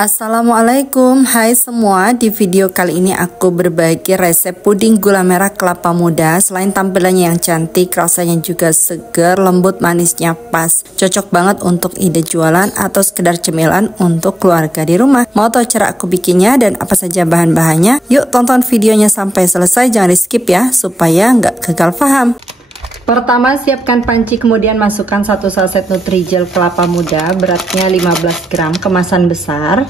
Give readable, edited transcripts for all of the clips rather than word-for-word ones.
Assalamualaikum, hai semua. Di video kali ini aku berbagi resep puding gula merah kelapa muda. Selain tampilannya yang cantik, rasanya juga segar, lembut, manisnya pas. Cocok banget untuk ide jualan atau sekedar cemilan untuk keluarga di rumah. Mau tahu cara aku bikinnya dan apa saja bahan-bahannya? Yuk tonton videonya sampai selesai, jangan di skip ya, supaya nggak gagal paham. Pertama, siapkan panci, kemudian masukkan 1 saset Nutrijel kelapa muda, beratnya 15 gram, kemasan besar.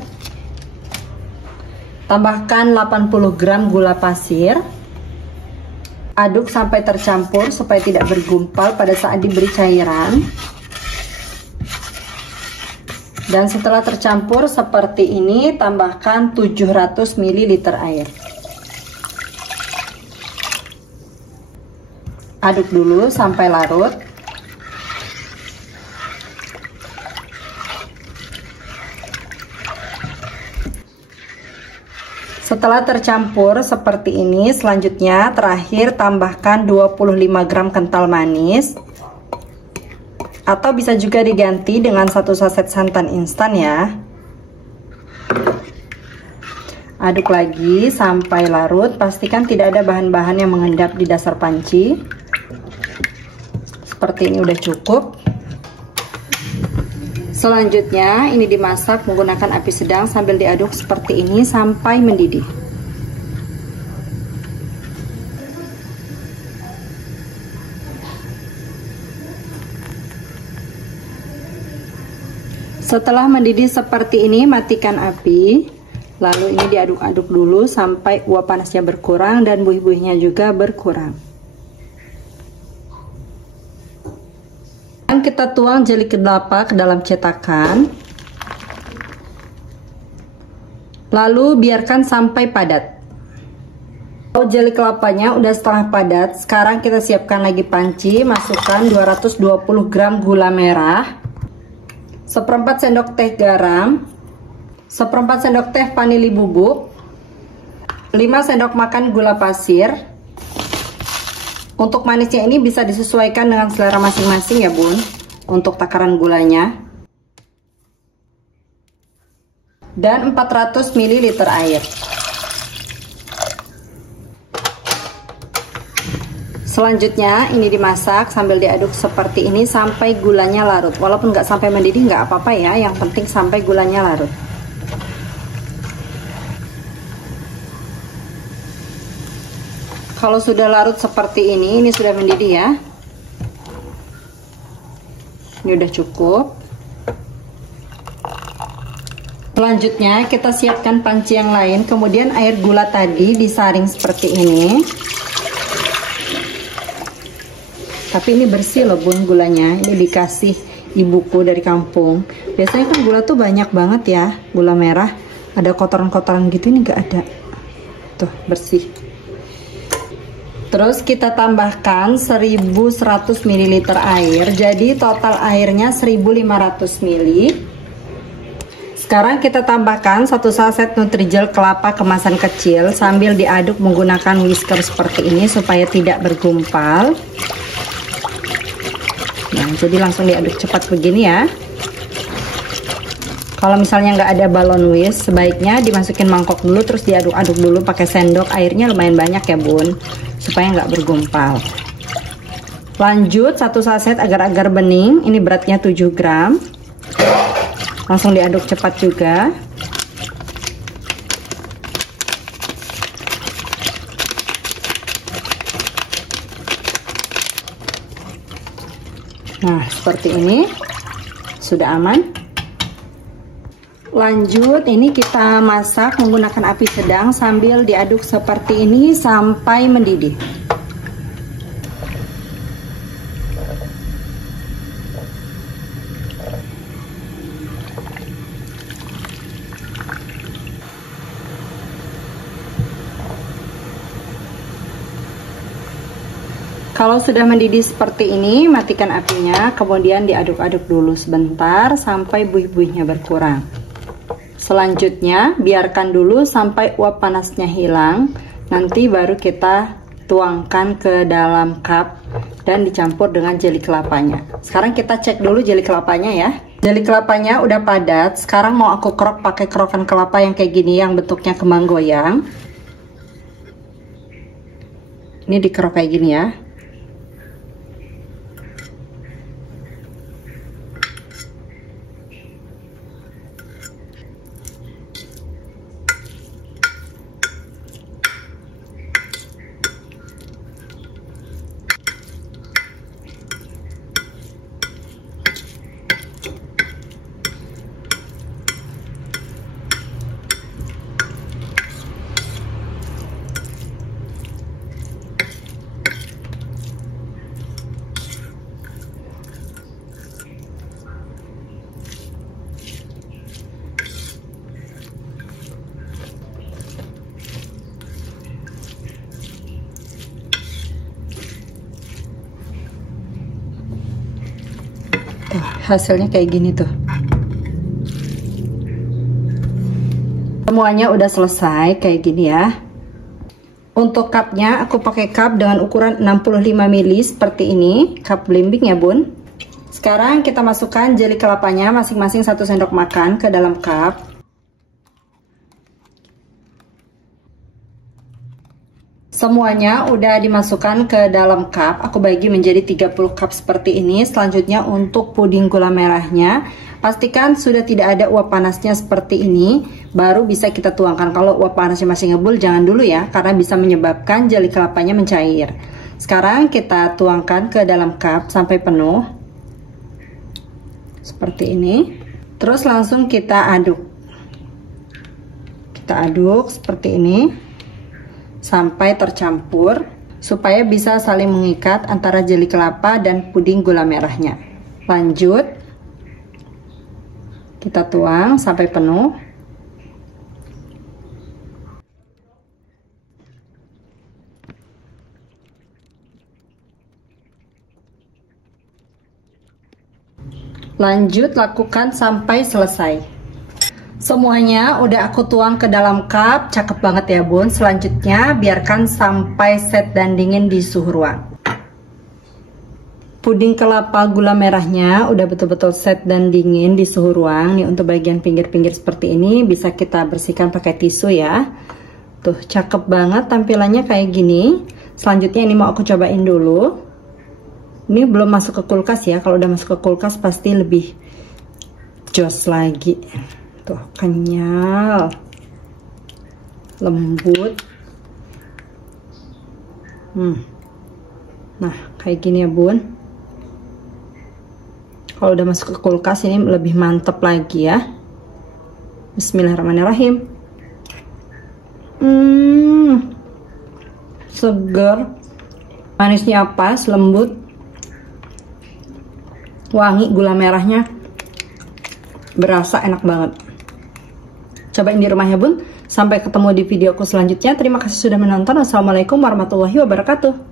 Tambahkan 80 gram gula pasir. Aduk sampai tercampur supaya tidak bergumpal pada saat diberi cairan. Dan setelah tercampur seperti ini, tambahkan 700 ml air. Aduk dulu sampai larut. Setelah tercampur seperti ini, selanjutnya terakhir tambahkan 25 gram kental manis. Atau bisa juga diganti dengan 1 saset santan instan ya. Aduk lagi sampai larut, pastikan tidak ada bahan-bahan yang mengendap di dasar panci. Seperti ini udah cukup. Selanjutnya ini dimasak menggunakan api sedang sambil diaduk seperti ini sampai mendidih. Setelah mendidih seperti ini, matikan api. Lalu ini diaduk-aduk dulu sampai uap panasnya berkurang dan buih-buihnya juga berkurang. Dan kita tuang jeli kelapa ke dalam cetakan. Lalu biarkan sampai padat. Kalau jeli kelapanya udah setengah padat, sekarang kita siapkan lagi panci, masukkan 220 gram gula merah, 1/4 sendok teh garam, 1/4 sendok teh vanili bubuk, 5 sendok makan gula pasir. Untuk manisnya ini bisa disesuaikan dengan selera masing-masing ya bun, untuk takaran gulanya. Dan 400 ml air. Selanjutnya ini dimasak sambil diaduk seperti ini sampai gulanya larut. Walaupun nggak sampai mendidih nggak apa-apa ya, yang penting sampai gulanya larut. Kalau sudah larut seperti ini sudah mendidih ya. Ini udah cukup. Selanjutnya kita siapkan panci yang lain, kemudian air gula tadi disaring seperti ini. Tapi ini bersih loh bun gulanya, ini dikasih ibuku dari kampung. Biasanya kan gula tuh banyak banget ya, gula merah. Ada kotoran-kotoran gitu, ini nggak ada. Tuh bersih. Terus kita tambahkan 1100 ml air, jadi total airnya 1500 ml. Sekarang kita tambahkan 1 saset Nutrijel kelapa kemasan kecil sambil diaduk menggunakan whisker seperti ini supaya tidak bergumpal. Nah, jadi langsung diaduk cepat begini ya. Kalau misalnya nggak ada balon whisk, sebaiknya dimasukin mangkok dulu terus diaduk-aduk dulu pakai sendok. Airnya lumayan banyak ya bun, supaya nggak bergumpal. Lanjut 1 saset agar-agar bening, ini beratnya 7 gram. Langsung diaduk cepat juga. Nah seperti ini sudah aman. Lanjut ini kita masak menggunakan api sedang sambil diaduk seperti ini sampai mendidih. Kalau sudah mendidih seperti ini, matikan apinya, kemudian diaduk-aduk dulu sebentar sampai buih-buihnya berkurang. Selanjutnya biarkan dulu sampai uap panasnya hilang, nanti baru kita tuangkan ke dalam cup dan dicampur dengan jeli kelapanya. Sekarang kita cek dulu jeli kelapanya ya. Jeli kelapanya udah padat. Sekarang mau aku kerok pakai kerokan kelapa yang kayak gini, yang bentuknya kembang goyang. Ini dikerok kayak gini ya. Tuh, hasilnya kayak gini tuh. Semuanya udah selesai kayak gini ya. Untuk cupnya aku pakai cup dengan ukuran 65 ml seperti ini, cup belimbing ya bun. Sekarang kita masukkan jeli kelapanya masing-masing 1 sendok makan ke dalam cup. Semuanya udah dimasukkan ke dalam cup. Aku bagi menjadi 30 cup seperti ini. Selanjutnya untuk puding gula merahnya, pastikan sudah tidak ada uap panasnya seperti ini, baru bisa kita tuangkan. Kalau uap panasnya masih ngebul, jangan dulu ya, karena bisa menyebabkan jeli kelapanya mencair. Sekarang kita tuangkan ke dalam cup sampai penuh. Seperti ini. Terus langsung kita aduk. Kita aduk seperti ini sampai tercampur, supaya bisa saling mengikat antara jeli kelapa dan puding gula merahnya. Lanjut, kita tuang sampai penuh. Lanjut, lakukan sampai selesai. Semuanya udah aku tuang ke dalam cup, cakep banget ya bun. Selanjutnya biarkan sampai set dan dingin di suhu ruang. Puding kelapa gula merahnya udah betul-betul set dan dingin di suhu ruang. Nih untuk bagian pinggir-pinggir seperti ini bisa kita bersihkan pakai tisu ya. Tuh cakep banget tampilannya kayak gini. Selanjutnya ini mau aku cobain dulu. Ini belum masuk ke kulkas ya. Kalau udah masuk ke kulkas pasti lebih jos lagi. Tuh kenyal, lembut. Nah kayak gini ya bun. Kalau udah masuk ke kulkas ini lebih mantep lagi ya. Bismillahirrahmanirrahim. Seger, manisnya pas, lembut, wangi, gula merahnya berasa, enak banget. Cobain di rumah ya bun. Sampai ketemu di videoku selanjutnya. Terima kasih sudah menonton. Wassalamualaikum warahmatullahi wabarakatuh.